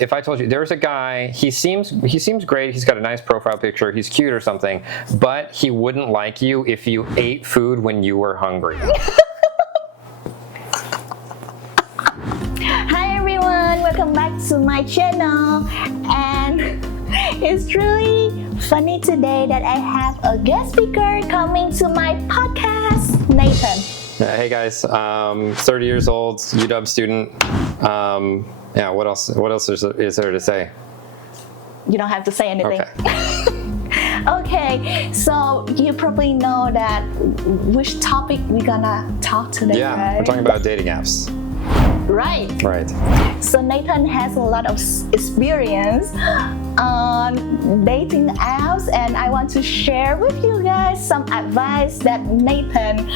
if I told you there's a guy, he seems great, he's got a nice profile picture, he's cute or something, but he wouldn't like you if you ate food when you were hungry. Hi everyone, welcome back to my channel, and it's really funny today that I have a guest speaker coming to my podcast, Nathan. Hey guys, 30 years old, UW student. Yeah, what else is there to say? You don't have to say anything. Okay. Okay, so you probably know that which topic we're gonna talk today, Yeah, right? we're talking about dating apps. Right. Right. So Nathan has a lot of experience on dating apps, and I want to share with you guys some advice that Nathan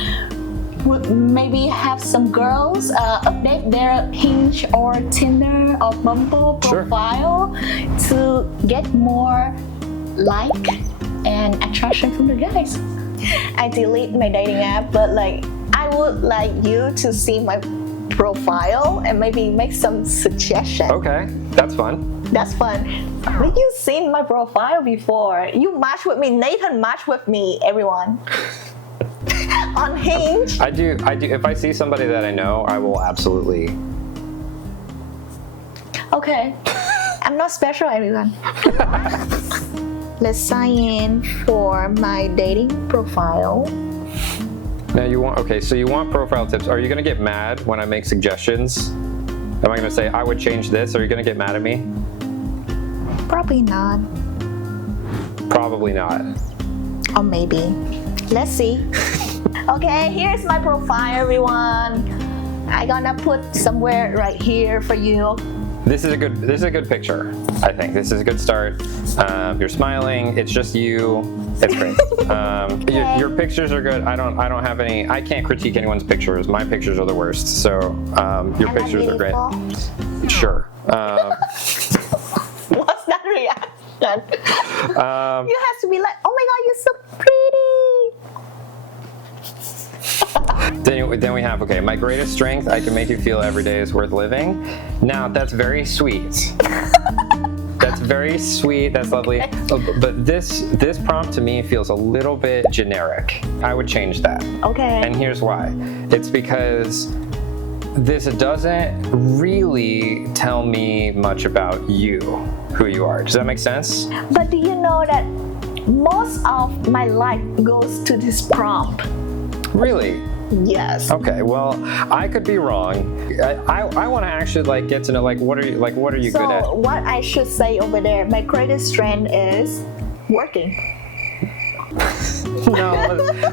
would maybe have some girls update their Hinge or Tinder or Bumble profile to get more like and attraction from the guys. I delete my dating app, but like I would like you to see my profile and maybe make some suggestions. Okay, that's fun. That's fun. Have you seen my profile before? You match with me. Nathan match with me, everyone. On Hinge. I do. If I see somebody that I know, I will absolutely. Okay. I'm not special, everyone. Let's sign in for my dating profile. Now you want, okay, so you want profile tips. Are you gonna get mad when I make suggestions? Am I gonna say, I would change this? Are you gonna get mad at me? Probably not. Probably not. Or maybe. Let's see. Okay, here's my profile, everyone. I'm gonna put somewhere right here for you. This is a good picture. I think this is a good start. You're smiling. It's just you. It's great. Okay. Your pictures are good. I don't have any. I can't critique anyone's pictures. My pictures are the worst. So your pictures are great. Sure. What's that reaction? You have to be like, oh my god, you're so pretty. Then we have, okay, my greatest strength, I can make you feel every day is worth living. Now, that's very sweet. That's very sweet, that's lovely. But this prompt to me feels a little bit generic. I would change that. Okay. And here's why. It's because this doesn't really tell me much about you, who you are. Does that make sense? But do you know that most of my life goes to this prompt? Really? Yes. Okay, well, I could be wrong. I want to actually get to know what are you good at? So what I should say over there, my greatest strength is working. No,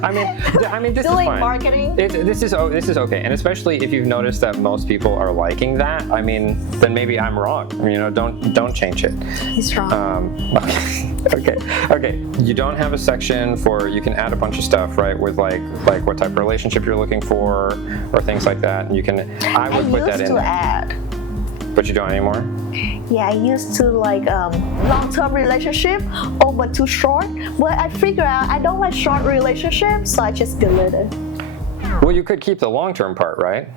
I mean this Doing is fine. Marketing. This is okay, and especially if you've noticed that most people are liking that. I mean, then maybe I'm wrong. Don't change it. He's wrong. Okay. You don't have a section for, you can add a bunch of stuff, right? With like what type of relationship you're looking for, or things like that. And you can. I would put that in. I used to add. But you don't anymore? Yeah, I used to long-term relationship over too short, but I figured out I don't like short relationships, so I just deleted it. Well, you could keep the long-term part, right?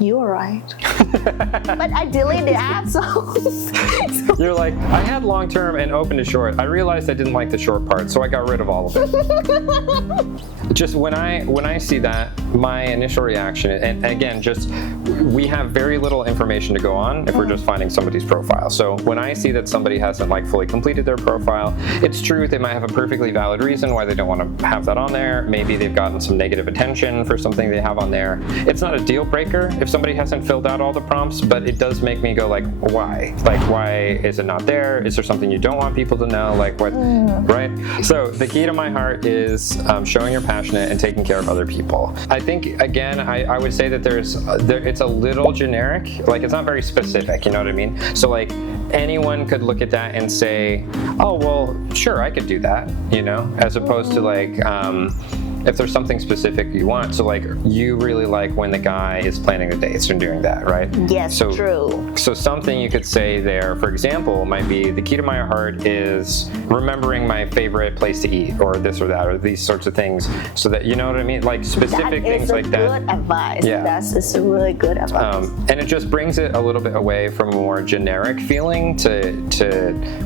You're right. But I deleted the app, so... You're like, I had long-term and open to short. I realized I didn't like the short part, so I got rid of all of it. Just when I see that, my initial reaction, and again, just we have very little information to go on if we're just finding somebody's profile. So when I see that somebody hasn't fully completed their profile, it's true, they might have a perfectly valid reason why they don't want to have that on there. Maybe they've gotten some negative attention for something they have on there. It's not a deal breaker if somebody hasn't filled out all the prompts, but it does make me go why? Why is it not there? Is there something you don't want people to know? What, right? So the key to my heart is showing you're passionate and taking care of other people. I think, again, I would say that it's a little generic. It's not very specific, you know what I mean? So anyone could look at that and say, oh, well, sure, I could do that, as opposed to if there's something specific you want. So like you really like when the guy is planning the dates and doing that, right? Yes, so, true. So something you could say there, for example, might be the key to my heart is remembering my favorite place to eat, or this or that, or these sorts of things, so that, you know what I mean? Like specific things like that. That is good advice. Yeah. That's a really good advice. And it just brings it a little bit away from a more generic feeling to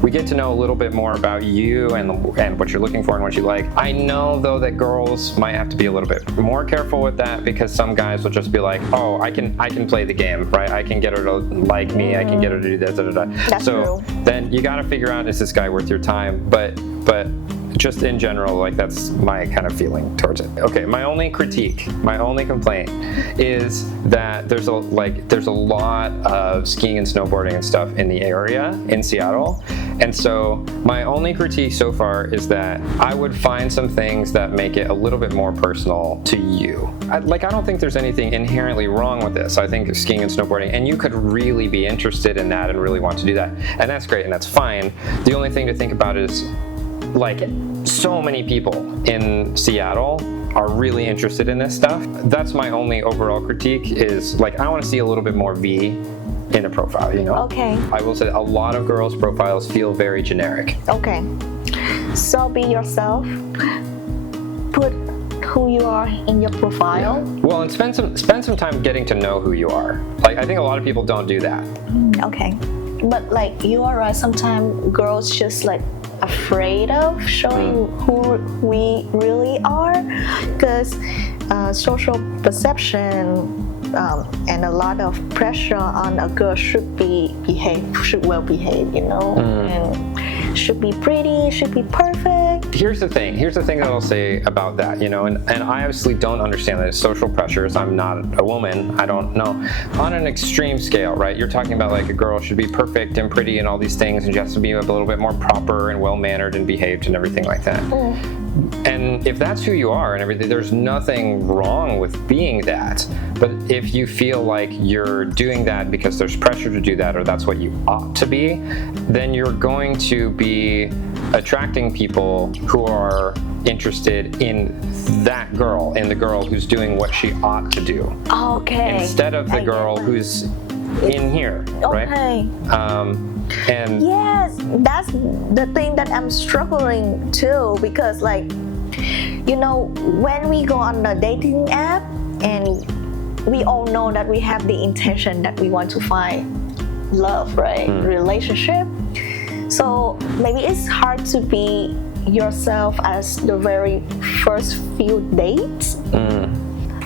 we get to know a little bit more about you and what you're looking for and what you like. I know though that girls might have to be a little bit more careful with that, because some guys will just be like, oh, I can play the game, right? I can get her to like me, I can get her to do this, da, da, da. That's so true. Then you got to figure out, is this guy worth your time? But just in general, like that's my kind of feeling towards it. Okay, my only critique, my only complaint is that there's a lot of skiing and snowboarding and stuff in the area in Seattle. And so my only critique so far is that I would find some things that make it a little bit more personal to you. I don't think there's anything inherently wrong with this. I think skiing and snowboarding, and you could really be interested in that and really want to do that. And that's great and that's fine. The only thing to think about is, like, so many people in Seattle are really interested in this stuff. That's my only overall critique, is like I want to see a little bit more V in a profile, you know? Okay. I will say a lot of girls' profiles feel very generic. Okay. So be yourself. Put who you are in your profile. Yeah. Well, and spend some time getting to know who you are. Like, I think a lot of people don't do that. Okay. But like, you are right, sometimes girls just like afraid of showing who we really are, because social perception and a lot of pressure on a girl should well behave, you know, and should be pretty, should be perfect. Here's the thing that I'll say about that, you know, and I obviously don't understand that it's social pressures. I'm not a woman, I don't know. On an extreme scale, right, you're talking about like a girl should be perfect and pretty and all these things, and she has to be a little bit more proper and well-mannered and behaved and everything like that. And if that's who you are and everything, there's nothing wrong with being that. But if you feel like you're doing that because there's pressure to do that, or that's what you ought to be, then you're going to be attracting people who are interested in that girl, in the girl who's doing what she ought to do. Okay. Instead of the girl who's in here, right? Okay. And yes, that's the thing that I'm struggling too, because like, you know, when we go on the dating app, and we all know that we have the intention that we want to find love, right? Relationship. So maybe it's hard to be yourself as the very first few dates.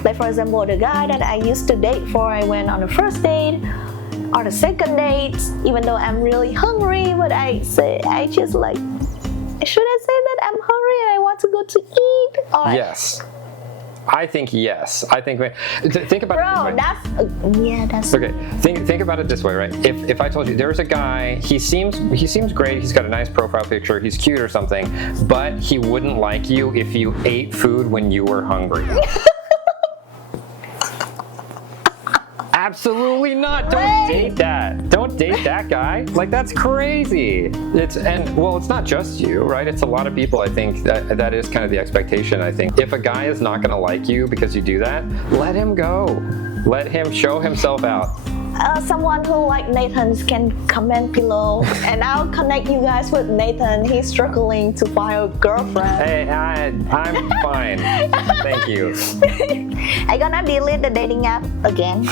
Like for example, the guy that I used to date for, I went on the first date or the second date, even though I'm really hungry, but I just like, should I say that I'm hungry and I want to go to eat? Or yes. I think yes. I think think about it this way. That's okay. Think about it this way, right? If I told you there's a guy, he seems great, he's got a nice profile picture, he's cute or something, but he wouldn't like you if you ate food when you were hungry. Absolutely not. Don't date that. Don't date that guy. Like, that's crazy. It's not just you, right? It's a lot of people. I think that is kind of the expectation. I think if a guy is not going to like you because you do that, let him go. Let him show himself out. Someone who like Nathan can comment below, and I'll connect you guys with Nathan. He's struggling to find a girlfriend. Hey, I'm fine. Thank you. I'm gonna delete the dating app again.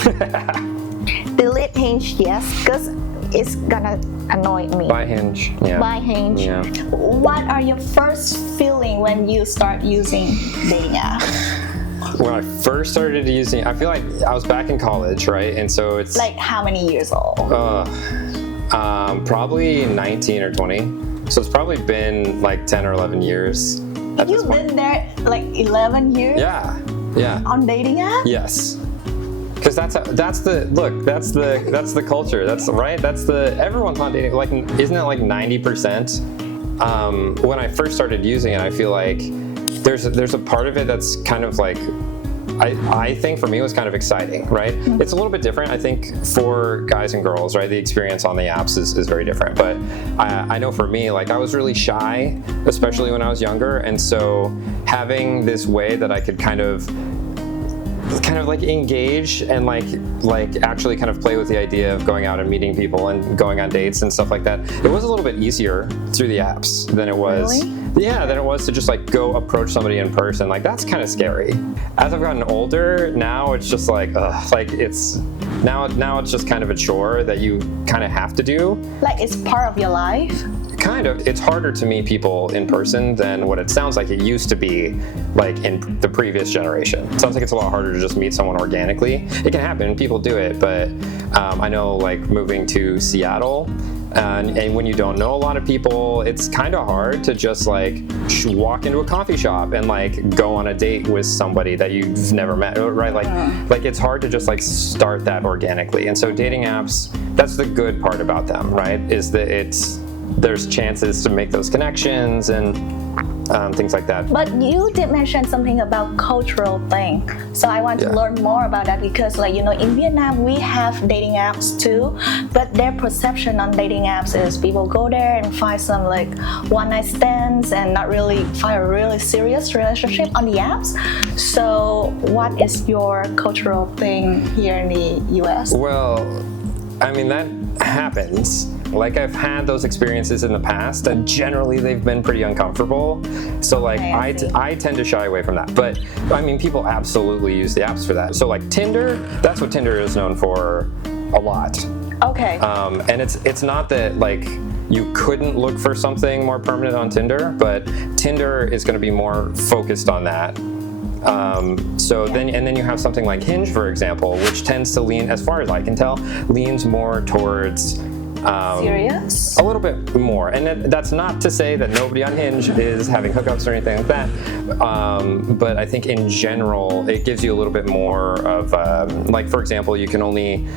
Delete Hinge, yes, because it's gonna annoy me. By Hinge, yeah. By Hinge. Yeah. What are your first feeling when you start using dating app? When I first started using, I feel like I was back in college, right? And so it's like how many years old? Probably 19 or 20. So it's probably been like 10 or 11 years. You've been there like 11 years? Yeah. On dating app? Yes. Because that's the culture. That's right. Everyone's on dating. Like, isn't it like 90%? When I first started using it, I feel like there's a part of it that's kind of like I think for me it was kind of exciting, right? It's a little bit different, I think, for guys and girls, right? The experience on the apps is very different. But I know for me, like I was really shy, especially when I was younger. And so having this way that I could kind of like engage and like actually kind of play with the idea of going out and meeting people and going on dates and stuff like that, it was a little bit easier through the apps than it was. Really? Yeah, than it was to just like go approach somebody in person. Like that's kind of scary. As I've gotten older, now it's just like it's now it's just kind of a chore that you kind of have to do. Like it's part of your life? Kind of. It's harder to meet people in person than what it sounds like it used to be like in the previous generation. It sounds like it's a lot harder to just meet someone organically. It can happen, people do it, but I know like moving to Seattle, and when you don't know a lot of people, it's kind of hard to just like walk into a coffee shop and like go on a date with somebody that you've never met, right? Like it's hard to just like start that organically. And so dating apps, that's the good part about them, right? Is that there's chances to make those connections and things like that. But you did mention something about cultural thing. So I want to learn more about that because like, you know, in Vietnam, we have dating apps too, but their perception on dating apps is people go there and find some like one night stands and not really find a really serious relationship on the apps. So what is your cultural thing here in the US? Well, I mean, that happens. Like I've had those experiences in the past and generally they've been pretty uncomfortable. So like I tend to shy away from that. But I mean, people absolutely use the apps for that. So like Tinder, that's what Tinder is known for a lot. Okay. And it's not that like you couldn't look for something more permanent on Tinder, but Tinder is going to be more focused on that. Then you have something like Hinge, for example, which tends to lean, as far as I can tell, leans more towards serious? A little bit more. And that's not to say that nobody on Hinge is having hookups or anything like that. But I think in general, it gives you a little bit more of, like, for example, you can only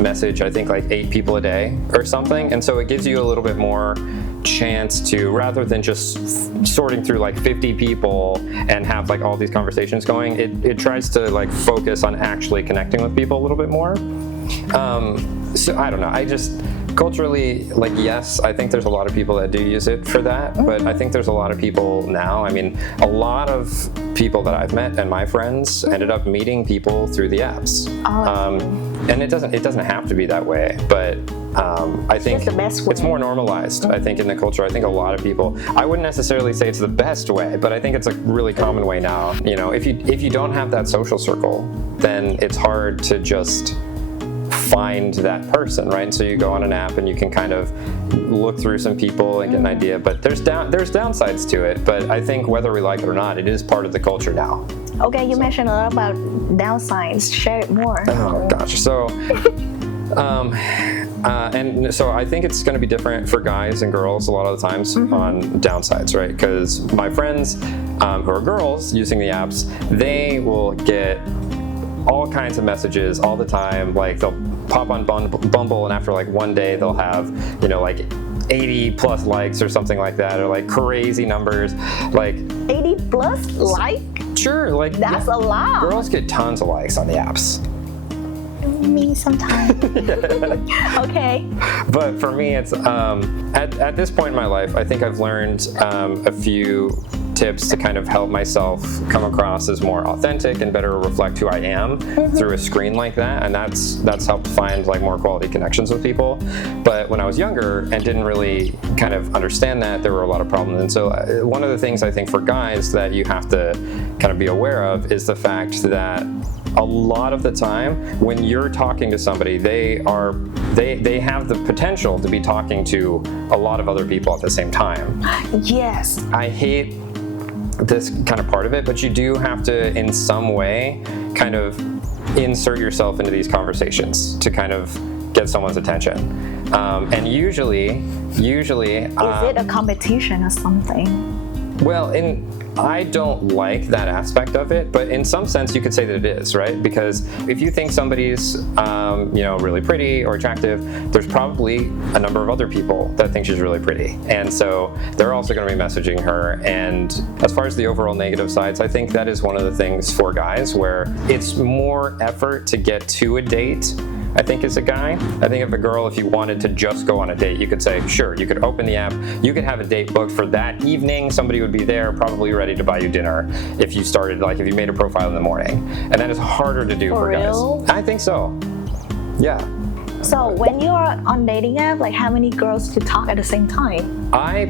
message, I think, like 8 people a day or something. And so it gives you a little bit more chance to, rather than just sorting through like 50 people and have like all these conversations going, it tries to like focus on actually connecting with people a little bit more. So I don't know, I just culturally, like, yes, I think there's a lot of people that do use it for that, but I think there's a lot of people now, I mean, a lot of people that I've met and my friends ended up meeting people through the apps. And it doesn't have to be that way, but I think it's more normalized. I think in the culture, I think a lot of people, I wouldn't necessarily say it's the best way, but I think it's a really common way now. You know, if you don't have that social circle, then it's hard to just find that person, right? And so you go on an app and you can kind of look through some people and get an idea, but there's downsides to it. But I think whether we like it or not, it is part of the culture now. Okay, you mentioned a lot about downsides. Share it more. Oh gosh, so and so I think it's going to be different for guys and girls a lot of the times on downsides, right? Because my friends who are girls using the apps, they will get all kinds of messages all the time. Like they'll pop on Bumble and after like one day they'll have, you know, like 80 plus likes or something like that, or like crazy numbers, like 80 plus like? Sure, like that's a lot. Girls get tons of likes on the apps. Me sometimes. Okay. But for me, it's at this point in my life, I think I've learned a few tips to kind of help myself come across as more authentic and better reflect who I am through a screen like that, and that's helped find like more quality connections with people. But when I was younger and didn't really kind of understand that, there were a lot of problems. And so one of the things I think for guys that you have to kind of be aware of is the fact that a lot of the time when you're talking to somebody, they have the potential to be talking to a lot of other people at the same time. Yes. I hate this kind of part of it, but you do have to in some way kind of insert yourself into these conversations to kind of get someone's attention. And usually is it a competition or something? Well, I don't like that aspect of it, but in some sense you could say that it is, right? Because if you think somebody's, really pretty or attractive, there's probably a number of other people that think she's really pretty. And so they're also going to be messaging her. And as far as the overall negative sides, I think that is one of the things for guys where it's more effort to get to a date, I think, as a guy. I think if you wanted to just go on a date, you could say, sure, you could open the app, you could have a date booked for that evening, somebody would be there, probably ready to buy you dinner if you started, if you made a profile in the morning. And that is harder to do for real? guys. I think so. Yeah. So when you are on dating app, how many girls you talk at the same time? I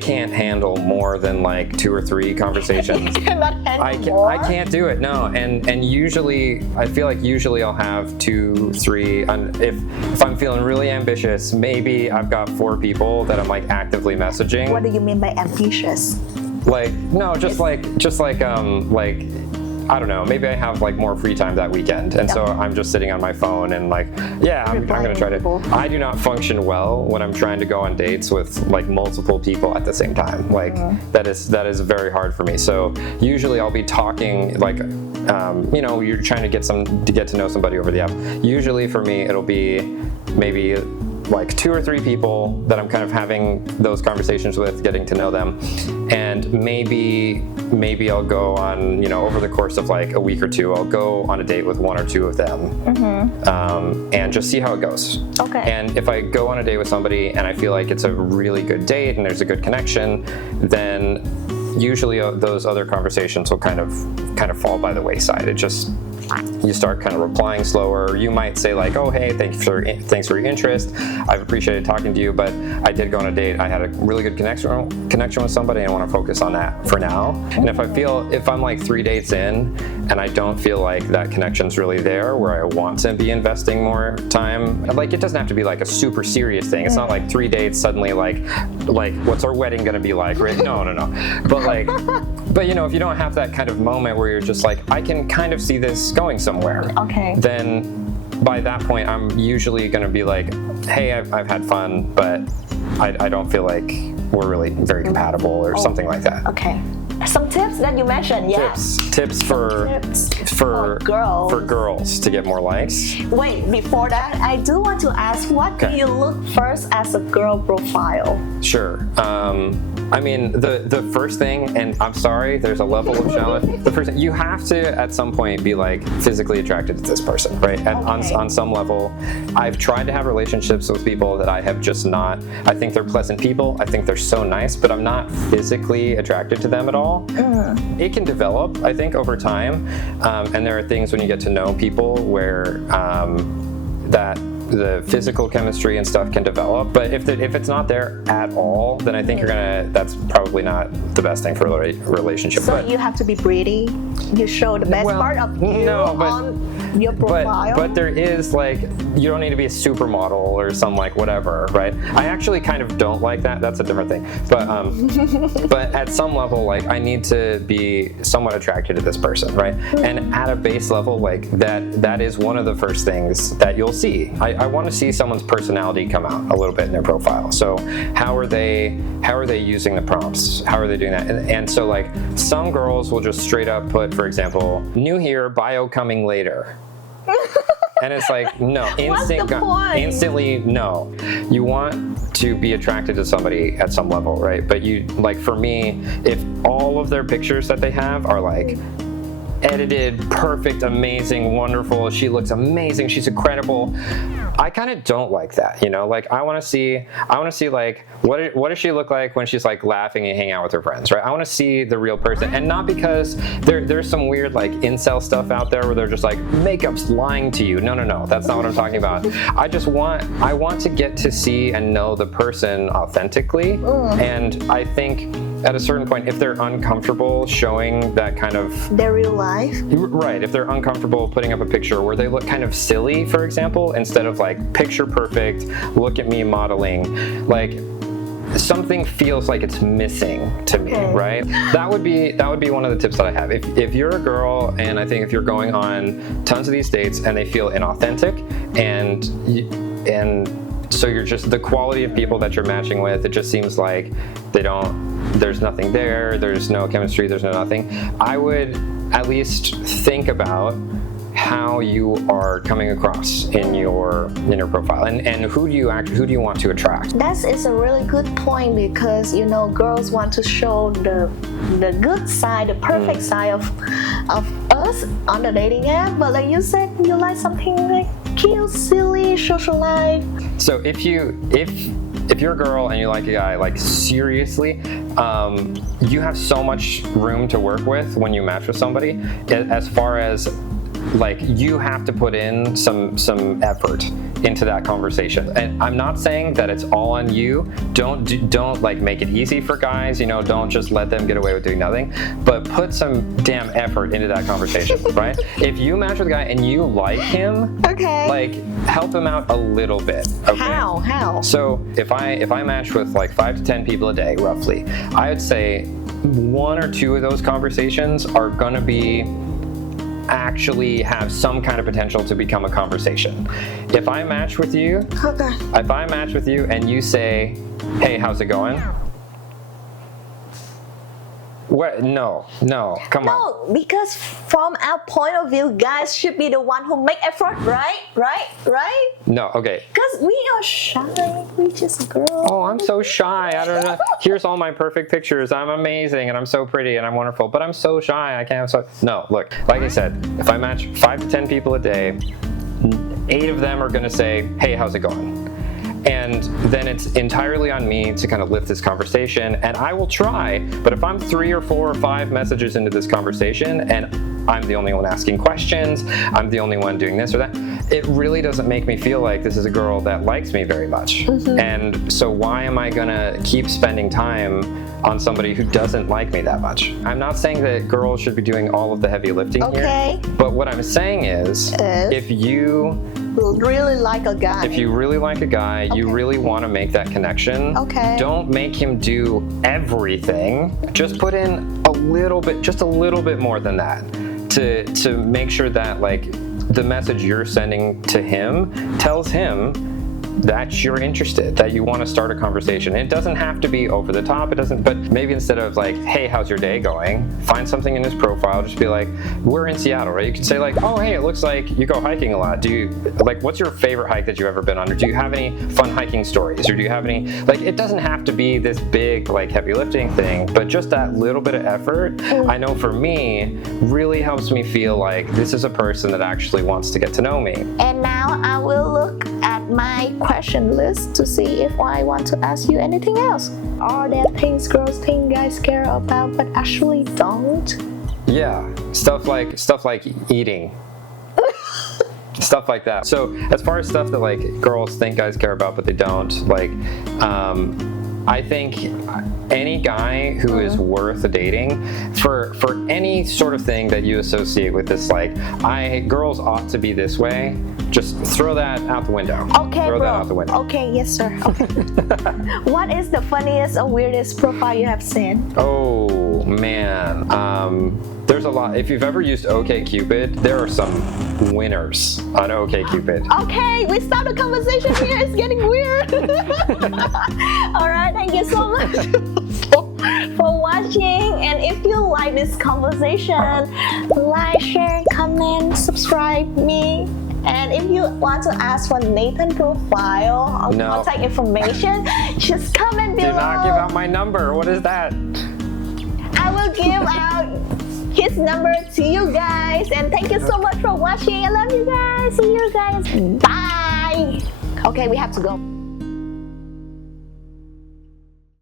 can't handle more than 2 or 3 conversations. You cannot handle more? I can't do it, no. And usually, I feel like I'll have 2, 3. If I'm feeling really ambitious, maybe I've got 4 people that I'm actively messaging. What do you mean by ambitious? I don't know, maybe I have more free time that weekend, and so I'm just sitting on my phone and I'm gonna try to. I do not function well when I'm trying to go on dates with multiple people at the same time. That is very hard for me. So usually I'll be talking you're trying to get to know somebody over the app. Usually for me it'll be maybe 2 or 3 people that I'm kind of having those conversations with, getting to know them, and maybe I'll go on, over the course of a week or 2, I'll go on a date with 1 or 2 of them, and just see how it goes. Okay. And if I go on a date with somebody and I feel like it's a really good date and there's a good connection, then usually those other conversations will kind of fall by the wayside. It just, you start kind of replying slower. You might say oh, hey, thanks for your interest. I've appreciated talking to you, but I did go on a date. I had a really good connection with somebody, and I want to focus on that for now. And if I'm 3 dates in and I don't feel like that connection's really there, where I want to be investing more time, it doesn't have to be a super serious thing. It's not 3 dates suddenly what's our wedding gonna be like, right? No. But if you don't have that kind of moment where you're just I can kind of see this going somewhere. Okay. Then by that point, I'm usually going to be hey, I've had fun, but I don't feel like we're really very compatible or something like that. Okay. Some tips that you mentioned, yeah. Tips for girls to get more likes. Wait, before that, I do want to ask, what do you look first as a girl profile? Sure. The first thing, and I'm sorry, there's a level of challenge. The first thing, you have to at some point be physically attracted to this person, right? On some level. I've tried to have relationships with people that I have just not. I think they're pleasant people. I think they're so nice, but I'm not physically attracted to them at all. It can develop, I think, over time, and there are things when you get to know people where that the physical chemistry and stuff can develop, but if it's not there at all, then I think that's probably not the best thing for a relationship. So you have to be pretty. You show the best part of you on your profile. But there is you don't need to be a supermodel or some whatever, right? I actually kind of don't like that. That's a different thing. But but at some level, I need to be somewhat attracted to this person, right? And at a base level, that is one of the first things that you'll see. I want to see someone's personality come out a little bit in their profile. So how are they using the prompts? How are they doing that? And so some girls will just straight up put, for example, new here, bio coming later. And it's no, instantly no. You want to be attracted to somebody at some level, right? But you for me, if all of their pictures that they have are edited, perfect, amazing, wonderful, she looks amazing, she's incredible, I kind of don't like that, I want to see what does she look like when she's laughing and hanging out with her friends, right? I want to see the real person, and not because there's some weird incel stuff out there where they're just makeup's lying to you. No, that's not what I'm talking about. I want to get to see and know the person authentically, and I think at a certain point, if they're uncomfortable showing that kind of their real life, right? If they're uncomfortable putting up a picture where they look kind of silly, for example, instead of picture perfect, look at me modeling, something feels like it's missing to me, right? That would be one of the tips that I have. If you're a girl, and I think if you're going on tons of these dates and they feel inauthentic, and so So you're just, the quality of people that you're matching with, it just seems like there's nothing there, there's no chemistry, there's no nothing. I would at least think about how you are coming across in your profile, and who do you want to attract. That is a really good point, because you know, girls want to show the good side, the perfect side of us on the dating app, but like you said, you like something like cute, silly, social life. So if you're a girl and you like a guy, like seriously, you have so much room to work with when you match with somebody, as far as like you have to put in some effort into that conversation. And I'm not saying that it's all on you. Don't like make it easy for guys, you know, don't just let them get away with doing nothing, but put some damn effort into that conversation, right? If you match with a guy and you like him, okay, like help him out a little bit. Okay? How? So if I match with like 5 to 10 people a day, roughly, I would say 1 or 2 of those conversations are gonna be actually have some kind of potential to become a conversation. If I match with you, and you say, hey, how's it going? What? No, come on. No, because from our point of view, guys should be the one who make effort, right? No, okay. Because we are shy, we just girls. Oh, I'm so shy. I don't know. Here's all my perfect pictures. I'm amazing and I'm so pretty and I'm wonderful, but I'm so shy. I can't have No, look, like I said, if I match 5 to 10 people a day, 8 of them are gonna say, hey, how's it going? And then it's entirely on me to kind of lift this conversation, and I will try, but if I'm 3 or 4 or 5 messages into this conversation and I'm the only one asking questions, I'm the only one doing this or that, it really doesn't make me feel like this is a girl that likes me very much. And so why am I gonna keep spending time on somebody who doesn't like me that much? I'm not saying that girls should be doing all of the heavy lifting here, but what I'm saying is if you really like a guy, you really want to make that connection, don't make him do everything. Just put in a little bit, just a little bit more than that, to make sure that like the message you're sending to him tells him that you're interested, that you want to start a conversation. It doesn't have to be over the top, but maybe instead of like, hey, how's your day going? Find something in his profile, just be like, we're in Seattle, right? You could say like, oh, hey, it looks like you go hiking a lot. What's your favorite hike that you've ever been on? Or do you have any fun hiking stories? Or do you have any, like, it doesn't have to be this big, like, heavy lifting thing, but just that little bit of effort, I know for me, really helps me feel like this is a person that actually wants to get to know me. And now I will look at my question list to see if I want to ask you anything else. Are there things girls think guys care about but actually don't? Yeah, stuff like eating. Stuff like that. So as far as stuff that like girls think guys care about but they don't, like I think any guy who is worth dating, for any sort of thing that you associate with this, like girls ought to be this way, just throw that out the window. Okay, throw bro. that out the window. Okay, yes, sir. Okay. What is the funniest or weirdest profile you have seen? Oh man, there's a lot. If you've ever used OkCupid, there are some winners on OkCupid. Okay, we start the conversation here. It's getting weird. All right, thank you so much for watching. And if you like this conversation, like, share, comment, subscribe me. And if you want to ask for Nathan's profile or contact information, just comment below. Do not give out my number. What is that? I will give out his number to you guys. And thank you so much for watching. I love you guys. See you guys. Bye. Okay, we have to go.